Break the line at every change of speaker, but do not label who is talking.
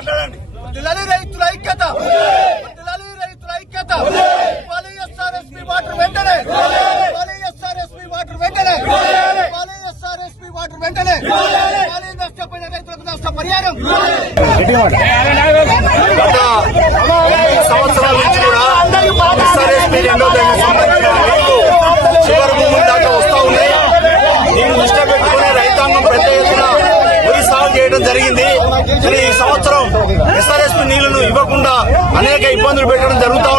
మాట్లాడండి. పిల్లలు రైతుల ఐక్యత. పిల్లలు రైతుల ఐక్యత. ఎస్ఆర్ఎస్పీ వాటర్ వెంటనే. ఎస్ఆర్ఎస్పీ వాటర్ వెంటనే. ఎస్ఆర్ఎస్పీ వాటర్ వెంటనే. నష్టపోయిన రైతులకు నష్ట పరిహారం సంవత్సరాల నుంచి కూడా ఎస్ఆర్ఎస్పీ రైతాంగం పెద్ద ఎత్తున సాగు చేయడం జరిగింది. ఈ సంవత్సరం ఎస్ఆర్ఎస్పి నీళ్ళను ఇవ్వకుండా అనేక ఇబ్బందులు పెట్టడం జరుగుతుంది